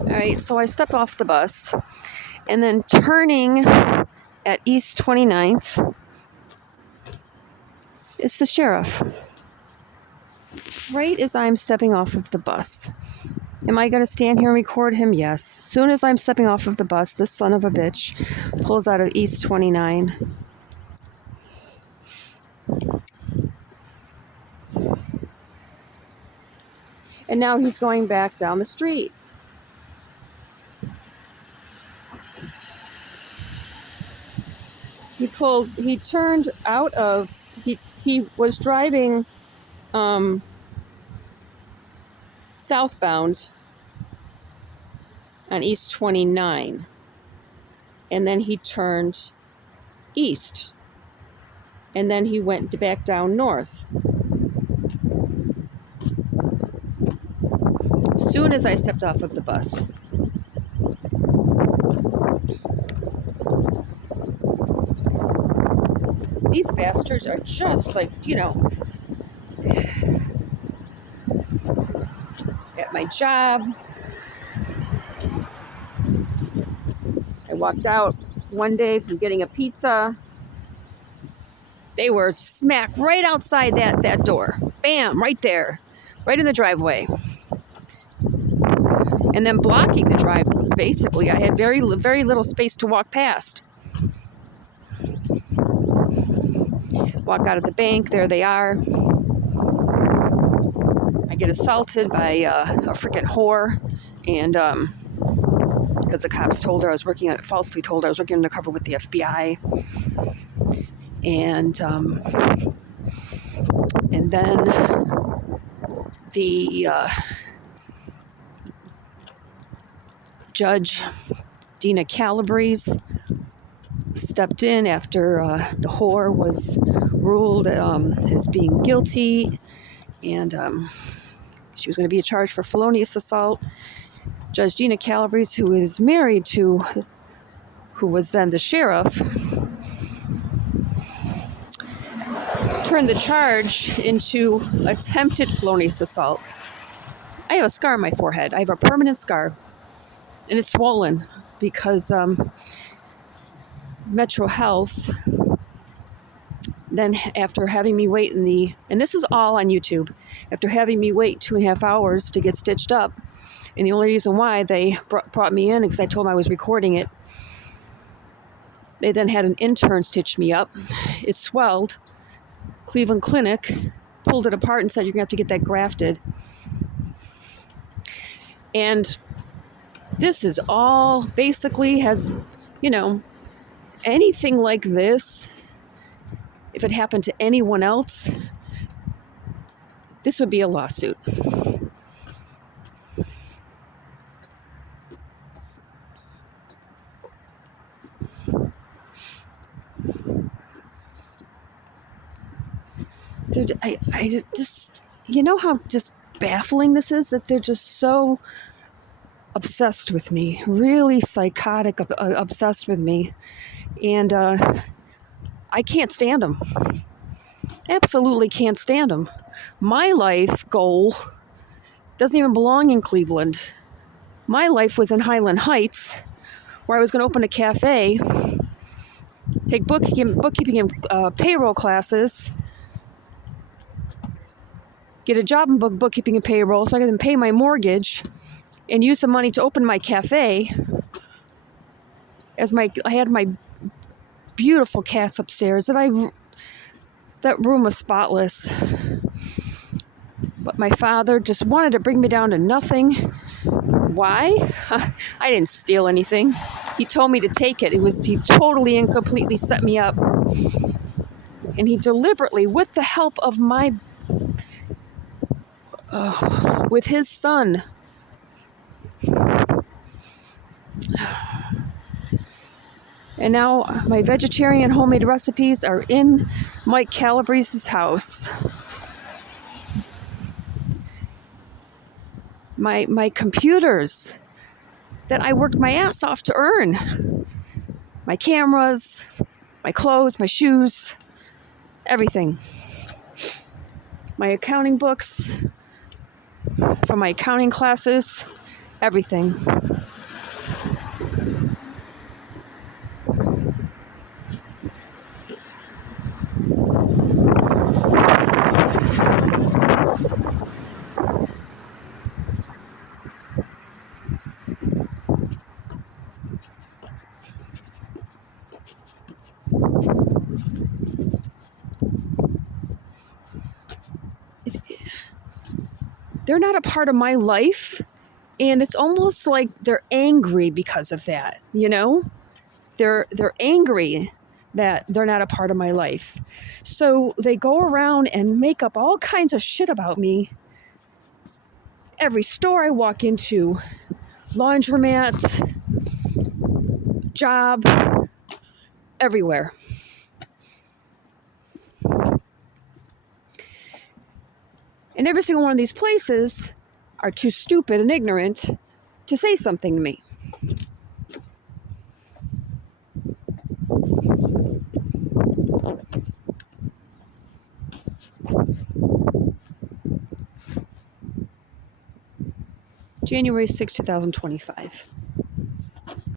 All right, so I step off the bus, and then turning at East 29th is the sheriff. Right as I'm stepping off of the bus. Am I going to stand here and record him? Yes. Soon as I'm stepping off of the bus, this son of a bitch pulls out of East 29. And now he's going back down the street. He turned out of, he was driving southbound on East 29. And then he turned east. And then he went back down north. As soon as I stepped off of the bus. These bastards are just like, at my job. I walked out one day from getting a pizza. They were smack right outside that door. Bam, right there. Right in the driveway. And then blocking the drive, basically. I had very, very little space to walk past. Walk out of the bank, there they are. I get assaulted by a freaking whore, and because the cops falsely told her I was working undercover with the FBI, and then the judge, Gina Calabrese, stepped in after the whore was ruled as being guilty, and she was going to be charged for felonious assault. Judge Gina Calabrese, who is married to who was then the sheriff, turned the charge into attempted felonious assault. I have a scar on my forehead. I have a permanent scar, and it's swollen because Metro Health, then after having me wait and this is all on YouTube, after having me wait 2.5 hours to get stitched up, and the only reason why they brought me in is because I told them I was recording it. They then had an intern stitch me up. It swelled. Cleveland Clinic pulled it apart and said, you're going to have to get that grafted. And this is all basically has, anything like this, if it happened to anyone else, this would be a lawsuit. I just, how just baffling this is, that they're just so obsessed with me, really psychotic, obsessed with me. And I can't stand them. Absolutely can't stand them. My life goal doesn't even belong in Cleveland. My life was in Highland Heights, where I was going to open a cafe, take bookkeeping and payroll classes, get a job in bookkeeping and payroll so I can pay my mortgage, and use the money to open my cafe. I had my beautiful cats upstairs that room was spotless. But my father just wanted to bring me down to nothing. Why? I didn't steal anything. He told me to take it. He totally and completely set me up. And he deliberately, with the help of with his son, and now my vegetarian homemade recipes are in Mike Calabrese's house. My computers that I worked my ass off to earn. My cameras, my clothes, my shoes, everything. My accounting books from my accounting classes. everything. They're not a part of my life, and it's almost like they're angry because of that, you know? They're angry that they're not a part of my life. So they go around and make up all kinds of shit about me. Every store I walk into, laundromat, job, everywhere. And every single one of these places are too stupid and ignorant to say something to me. January 6, 2025.